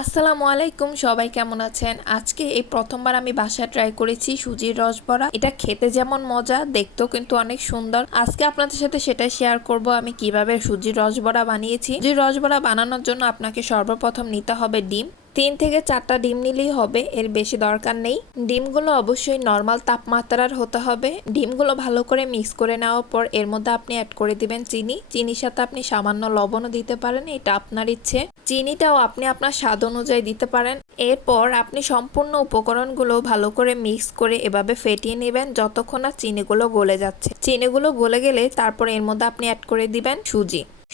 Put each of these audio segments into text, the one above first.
আসসালামু আলাইকুম, সবাই কেমন আছেন? আজকে এই প্রথমবার আমি বাসায় ট্রাই করেছি সুজির রসবড়া। এটা খেতে যেমন মজা, দেখতেও কিন্তু অনেক সুন্দর। আজকে আপনাদের সাথে সেটাই শেয়ার করব আমি কিভাবে সুজির রসবড়া বানিয়েছি। সুজির রসবড়া বানানোর জন্য আপনাকে সর্বপ্রথম নিতে হবে ডিম। 3 থেকে 4টা ডিম নিলেই হবে, এর বেশি দরকার নেই। ডিমগুলো অবশ্যই নর্মাল তাপমাত্রার হতে হবে। ডিমগুলো ভালো করে মিক্স করে নেওয়ার পর এর মধ্যে আপনি অ্যাড করে দিবেন চিনি। চিনির সাথে আপনি সামান্য লবণও দিতে পারেন, এটা আপনার ইচ্ছে। চিনিটাও আপনি আপনার স্বাদ অনুযায়ী দিতে পারেন। এরপর আপনি সম্পূর্ণ উপকরণগুলো ভালো করে মিক্স করে এভাবে ফেটিয়ে নেবেন যতক্ষণ না চিনিগুলো গলে যাচ্ছে। চিনিগুলো গলে গেলে তারপর এর মধ্যে আপনি অ্যাড করে দিবেন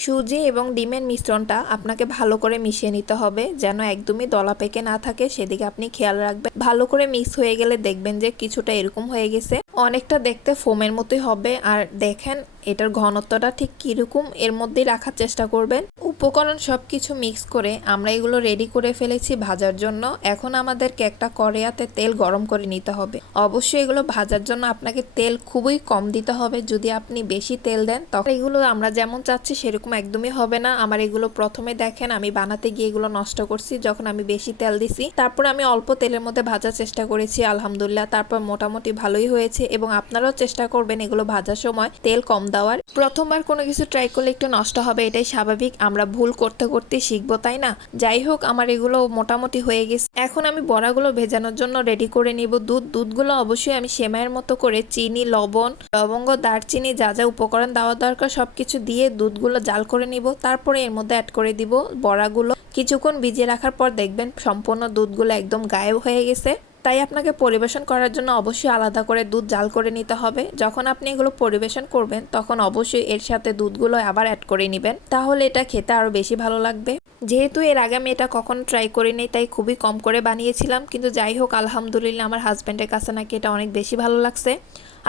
সুজি এবং ডিমের মিশ্রণটা আপনাকে ভালো করে মিশিয়ে নিতে হবে, যেন একদমই দলা পেকে না থাকে, সেদিকে আপনি খেয়াল রাখবেন। ভালো করে মিক্স হয়ে গেলে দেখবেন যে কিছুটা এরকম হয়ে গেছে, অনেকটা দেখতে ফোমের মতোই হবে। আর দেখেন এটার ঘনত্বটা ঠিক কিরকম, এর মধ্যেই রাখার চেষ্টা করবেন। উপকরণ সবকিছু মিক্স করে আমরা এগুলো রেডি করে ফেলেছি ভাজার জন্য। এখন আমাদেরকে একটা কড়াইতে তেল গরম করে নিতে হবে। অবশ্যই এগুলো ভাজার জন্য আপনাকে তেল খুবই কম দিতে হবে। যদি আপনি বেশি তেল দেন তখন এগুলো আমরা যেমন চাচ্ছি সেরকম একদমই হবে না। আমার এগুলো প্রথমে দেখেন আমি বানাতে গিয়ে এগুলো নষ্ট করছি যখন আমি বেশি তেল দিছি। তারপর আমি অল্প তেলের মধ্যে ভাজার চেষ্টা করেছি, আলহামদুলিল্লাহ তারপর মোটামুটি ভালোই হয়েছে। এবং আপনারাও চেষ্টা করবেন এগুলো ভাজার সময় তেল কম দেওয়ার। প্রথমবার কোনো কিছু ট্রাই করলে একটু নষ্ট হবে, এটাই স্বাভাবিক। আমরা ভুল করতে করতে শিখবো, তাই না? যাই হোক, আমার এগুলো মোটামুটি হয়ে গেছে। এখন আমি বড়াগুলো ভেজানোর জন্য রেডি করে নিব। দুধগুলো অবশ্যই আমি সেমাইয়ের মতো করে চিনি, লবণ, লবঙ্গ, দারচিনি, যা যা উপকরণ দেওয়া দরকার সবকিছু দিয়ে দুধগুলো জাল করে নিব। তারপরে এর মধ্যে অ্যাড করে দিব বড়াগুলো। কিছুক্ষণ ভিজিয়ে রাখার পর দেখবেন সম্পূর্ণ দুধগুলো একদম গায়েব হয়ে গেছে। তাই আপনাকে পরিবেশন করার জন্য অবশ্যই আলাদা করে দুধ জাল করে নিতে হবে। যখন আপনি এগুলো পরিবেশন করবেন তখন অবশ্যই এর সাথে দুধগুলো আবার অ্যাড করে নেবেন, তাহলে এটা খেতে আরো বেশি ভালো লাগবে। যেহেতু এর আগে আমি এটা কখনো ট্রাই করিনি তাই খুবই কম করে বানিয়েছিলাম, কিন্তু যাই হোক আলহামদুলিল্লাহ আমার হাজব্যান্ডের কাছে নাকি এটা অনেক বেশি ভালো লাগছে।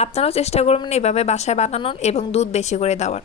আপনারাও চেষ্টা করবেন এভাবে বাসায় বানানোর এবং দুধ বেশি করে দেওয়ার।